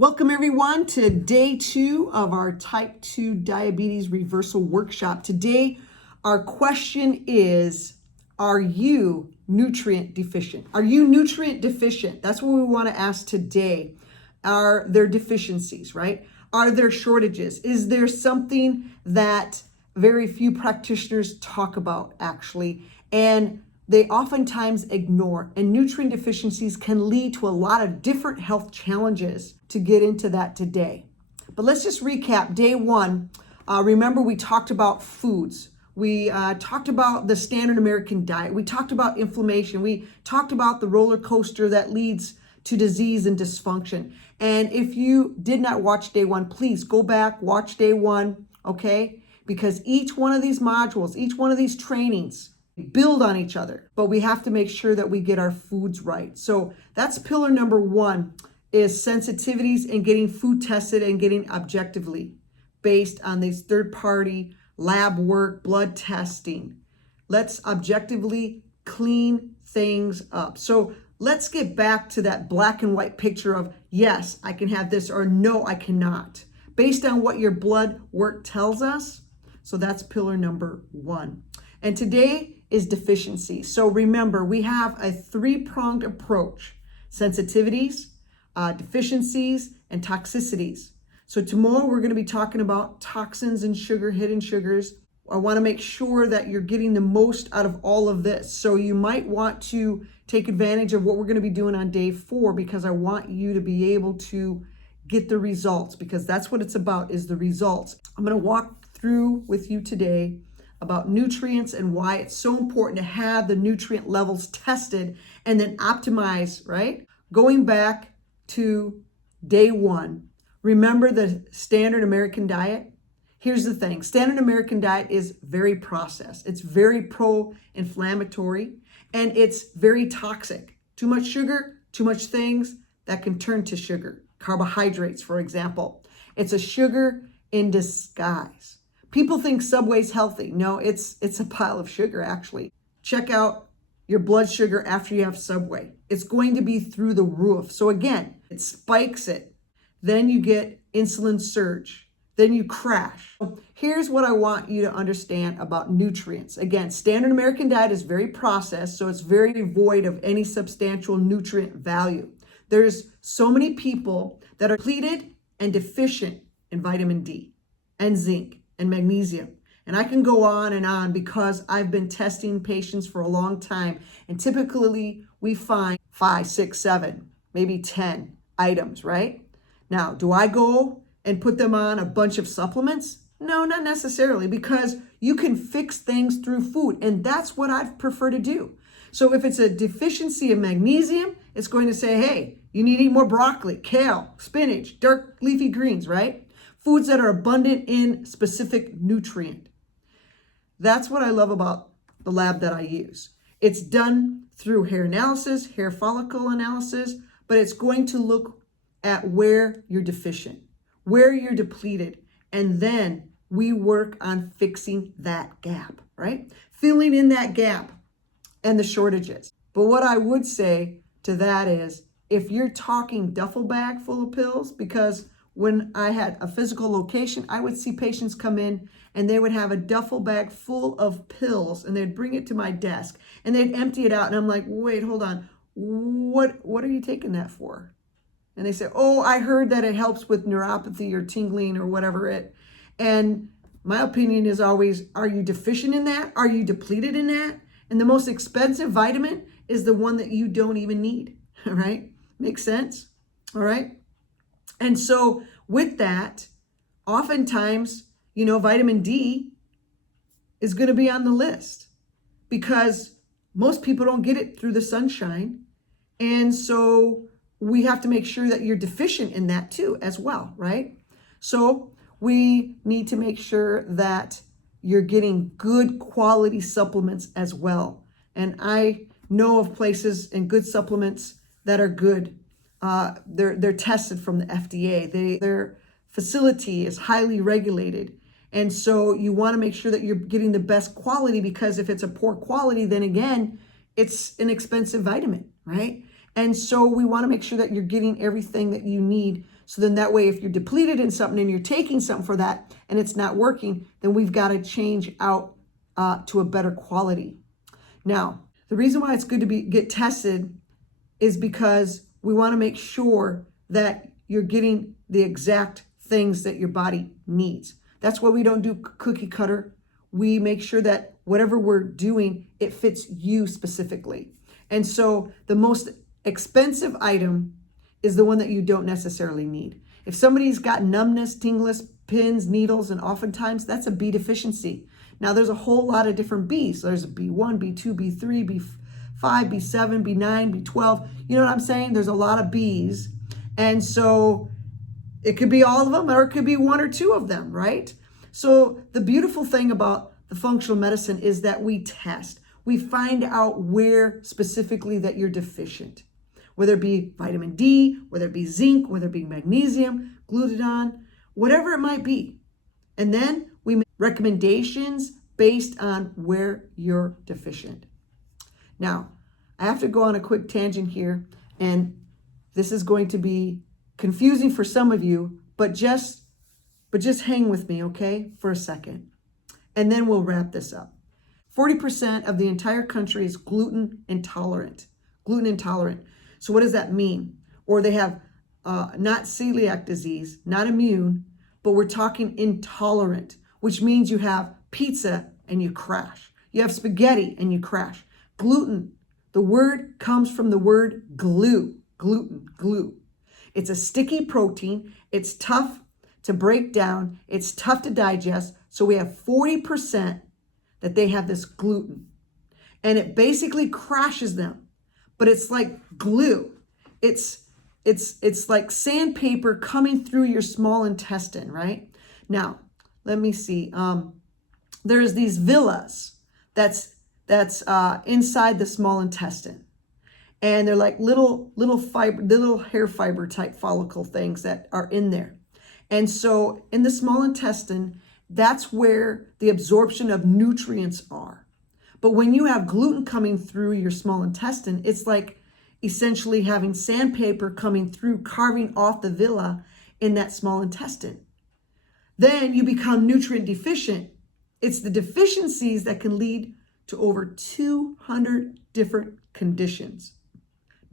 Welcome everyone to day 2 of our type 2 diabetes reversal workshop. Today, our question is, are you nutrient deficient? Are you nutrient deficient? That's what we want to ask today. Are there deficiencies, right? Are there shortages? Is there something that very few practitioners talk about actually? And they oftentimes ignore, and nutrient deficiencies can lead to a lot of different health challenges. To get into that today. But let's just recap day 1. Remember, we talked about foods. We talked about the standard American diet. We talked about inflammation. We talked about the roller coaster that leads to disease and dysfunction. And if you did not watch day 1, please go back, watch day 1, okay? Because each one of these modules, each one of these trainings, build on each other, but we have to make sure that we get our foods right. So that's pillar number 1, is sensitivities and getting food tested and getting objectively based on these third-party lab work, blood testing. Let's objectively clean things up. So let's get back to that black and white picture of, yes, I can have this, or no, I cannot, based on what your blood work tells us. So that's pillar number 1. And today is deficiency. So remember, we have a 3-pronged approach: sensitivities, deficiencies, and toxicities. So tomorrow we're going to be talking about toxins and hidden sugars. I want to make sure that you're getting the most out of all of this. So you might want to take advantage of what we're going to be doing on day 4, because I want you to be able to get the results, because that's what it's about, is the results. I'm going to walk through with you today about nutrients and why it's so important to have the nutrient levels tested and then optimize, right? Going back to day 1, remember the standard American diet? Here's the thing. Standard American diet is very processed. It's very pro-inflammatory, and it's very toxic. Too much sugar, too much things that can turn to sugar. Carbohydrates, for example. It's a sugar in disguise. People think Subway's healthy. No, it's a pile of sugar, actually. Check out your blood sugar after you have Subway. It's going to be through the roof. So again, it spikes it. Then you get insulin surge. Then you crash. Here's what I want you to understand about nutrients. Again, standard American diet is very processed, so it's very devoid of any substantial nutrient value. There's so many people that are depleted and deficient in vitamin D and zinc and magnesium. And I can go on because I've been testing patients for a long time. And typically we find 5, 6, 7, maybe 10 items, right? Now, do I go and put them on a bunch of supplements? No, not necessarily, because you can fix things through food. And that's what I'd prefer to do. So if it's a deficiency of magnesium, it's going to say, hey, you need to eat more broccoli, kale, spinach, dark leafy greens, right? Foods that are abundant in specific nutrient. That's what I love about the lab that I use. It's done through hair analysis, hair follicle analysis, but it's going to look at where you're deficient, where you're depleted, and then we work on fixing that gap, right? Filling in that gap and the shortages. But what I would say to that is, if you're talking duffel bag full of pills, because when I had a physical location, I would see patients come in and they would have a duffel bag full of pills, and they'd bring it to my desk and they'd empty it out. And I'm like, wait, hold on. What are you taking that for? And they say, oh, I heard that it helps with neuropathy or tingling or whatever it. And my opinion is always, are you deficient in that? Are you depleted in that? And the most expensive vitamin is the one that you don't even need, all right? Makes sense? All right? And so with that, oftentimes, vitamin D is going to be on the list because most people don't get it through the sunshine. And so we have to make sure that you're deficient in that too as well, right? So we need to make sure that you're getting good quality supplements as well. And I know of places and good supplements that are good. They're tested from the FDA. Their facility is highly regulated. And so you want to make sure that you're getting the best quality, because if it's a poor quality, then again, it's an expensive vitamin, right? And so we want to make sure that you're getting everything that you need So then that way, if you're depleted in something and you're taking something for that and it's not working, then we've got to change out to a better quality. Now, the reason why it's good to get tested is because we want to make sure that you're getting the exact things that your body needs. That's why we don't do cookie cutter. We make sure that whatever we're doing, it fits you specifically. And so the most expensive item is the one that you don't necessarily need. If somebody's got numbness, tingless, pins, needles, and oftentimes that's a B deficiency. Now there's a whole lot of different Bs. There's a B1, B2, B3, B5, B7, B9, B12. You know what I'm saying? There's a lot of Bs. And so it could be all of them or it could be one or two of them, right? So the beautiful thing about the functional medicine is that we test. We find out where specifically that you're deficient, whether it be vitamin D, whether it be zinc, whether it be magnesium, glutathione, whatever it might be. And then we make recommendations based on where you're deficient. Now, I have to go on a quick tangent here, and this is going to be confusing for some of you, but just hang with me, okay, for a second. And then we'll wrap this up. 40% of the entire country is gluten intolerant. Gluten intolerant. So what does that mean? Or they have not celiac disease, not immune, but we're talking intolerant, which means you have pizza and you crash. You have spaghetti and you crash. Gluten, the word comes from the word glue, gluten, glue. It's a sticky protein. It's tough to break down. It's tough to digest. So we have 40% that they have this gluten. And it basically crashes them. But it's like glue. It's like sandpaper coming through your small intestine, right? Now, let me see. There's these villas that's inside the small intestine. And they're like little hair fiber type follicle things that are in there. And so in the small intestine, that's where the absorption of nutrients are. But when you have gluten coming through your small intestine, it's like essentially having sandpaper coming through, carving off the villi in that small intestine. Then you become nutrient deficient. It's the deficiencies that can lead to over 200 different conditions.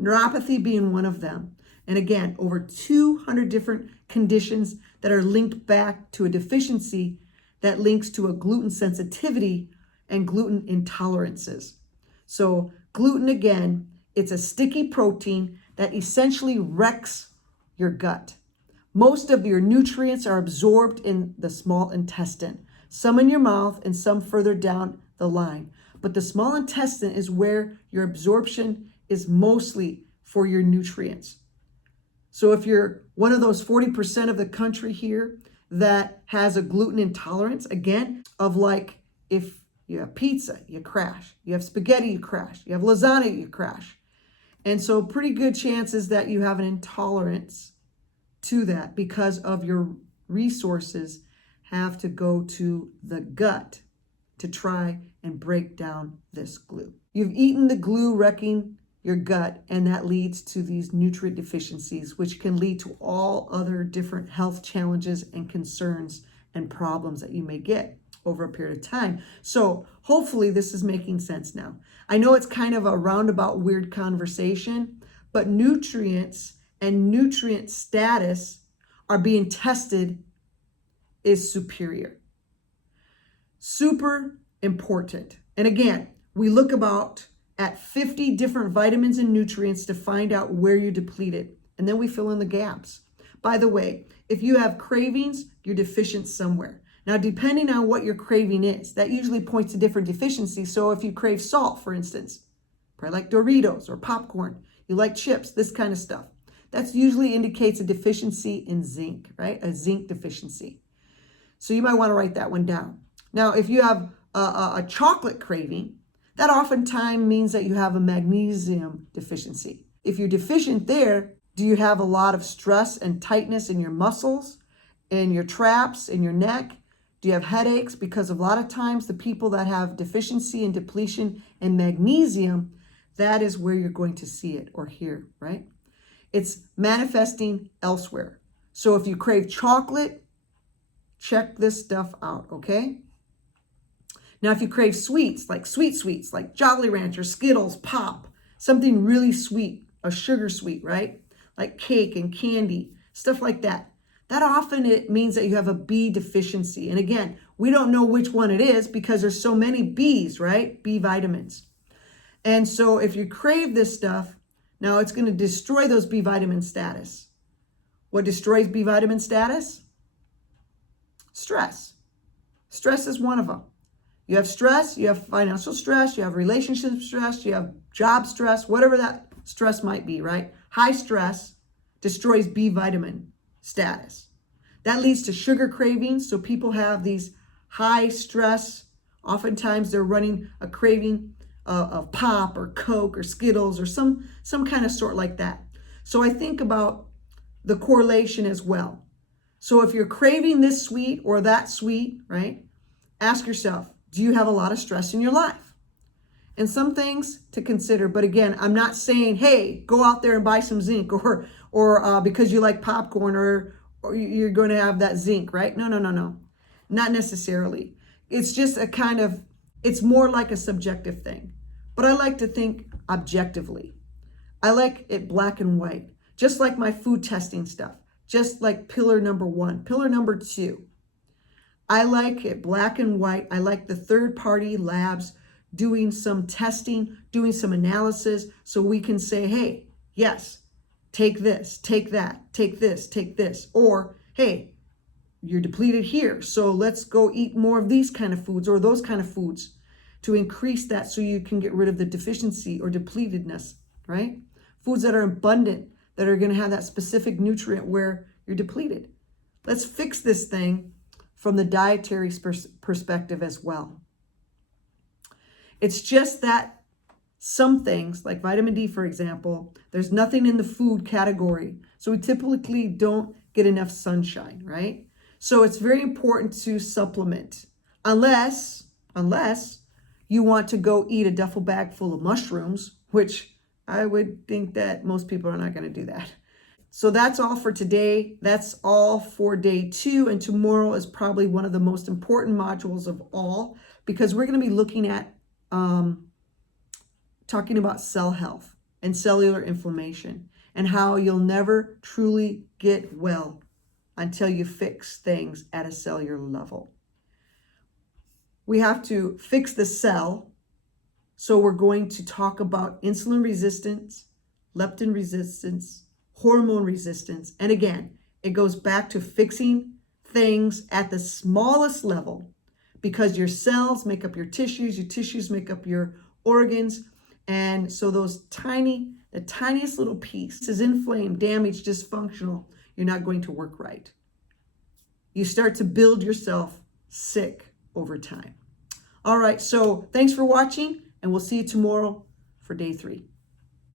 Neuropathy being one of them. And again, over 200 different conditions that are linked back to a deficiency that links to a gluten sensitivity and gluten intolerances. So gluten, again, it's a sticky protein that essentially wrecks your gut. Most of your nutrients are absorbed in the small intestine, some in your mouth and some further down the line. But the small intestine is where your absorption is mostly for your nutrients. So if you're one of those 40% of the country here that has a gluten intolerance, again, of like if you have pizza, you crash. You have spaghetti, you crash. You have lasagna, you crash. And so pretty good chances that you have an intolerance to that because of your resources have to go to the gut to try and break down this glue. You've eaten the glue wrecking your gut, and that leads to these nutrient deficiencies, which can lead to all other different health challenges and concerns and problems that you may get over a period of time. So hopefully this is making sense now. I know it's kind of a roundabout weird conversation, but nutrients and nutrient status are being tested is superior. Super important. And again, we look at 50 different vitamins and nutrients to find out where you're depleted. And then we fill in the gaps. By the way, if you have cravings, you're deficient somewhere. Now, depending on what your craving is, that usually points to different deficiencies. So if you crave salt, for instance, probably like Doritos or popcorn, you like chips, this kind of stuff, that usually indicates a deficiency in zinc, right? A zinc deficiency. So you might want to write that one down. Now, if you have a chocolate craving, that oftentimes means that you have a magnesium deficiency. If you're deficient there, do you have a lot of stress and tightness in your muscles, in your traps, in your neck? Do you have headaches? Because a lot of times the people that have deficiency and depletion in magnesium, that is where you're going to see it or hear, right? It's manifesting elsewhere. So if you crave chocolate, check this stuff out, okay? Now, if you crave sweets, like sweets, like Jolly Rancher, Skittles, Pop, something really sweet, a sugar sweet, right? Like cake and candy, stuff like that. That often it means that you have a B deficiency. And again, we don't know which one it is because there's so many Bs, right? B vitamins. And so if you crave this stuff, now it's going to destroy those B vitamin status. What destroys B vitamin status? Stress. Stress is one of them. You have stress, you have financial stress, you have relationship stress, you have job stress, whatever that stress might be, right? High stress destroys B vitamin status. That leads to sugar cravings. So people have these high stress. Oftentimes they're running a craving of Pop or Coke or Skittles or some kind of sort like that. So I think about the correlation as well. So if you're craving this sweet or that sweet, right? Ask yourself, do you have a lot of stress in your life? And some things to consider. But again, I'm not saying, hey, go out there and buy some zinc or because you like popcorn or you're going to have that zinc, right? No. Not necessarily. It's just a kind of, it's more like a subjective thing. But I like to think objectively. I like it black and white, just like my food testing stuff, just like pillar number 1, pillar number 2. I like it black and white. I like the third-party labs doing some testing, doing some analysis, so we can say, hey, yes, take this, take that, take this, take this. Or, hey, you're depleted here, so let's go eat more of these kind of foods or those kind of foods to increase that so you can get rid of the deficiency or depletedness, right? Foods that are abundant, that are going to have that specific nutrient where you're depleted. Let's fix this thing from the dietary perspective as well. It's just that some things, like vitamin D, for example, there's nothing in the food category. So we typically don't get enough sunshine, right? So it's very important to supplement unless you want to go eat a duffel bag full of mushrooms, which I would think that most people are not going to do that. So that's all for today. That's all for day 2. And tomorrow is probably one of the most important modules of all, because we're going to be looking at talking about cell health and cellular inflammation and how you'll never truly get well until you fix things at a cellular level. We have to fix the cell. So we're going to talk about insulin resistance, leptin resistance, hormone resistance. And again, it goes back to fixing things at the smallest level, because your cells make up your tissues make up your organs. And so the tiniest little piece is inflamed, damaged, dysfunctional, you're not going to work right. You start to build yourself sick over time. All right, so thanks for watching, and we'll see you tomorrow for day 3.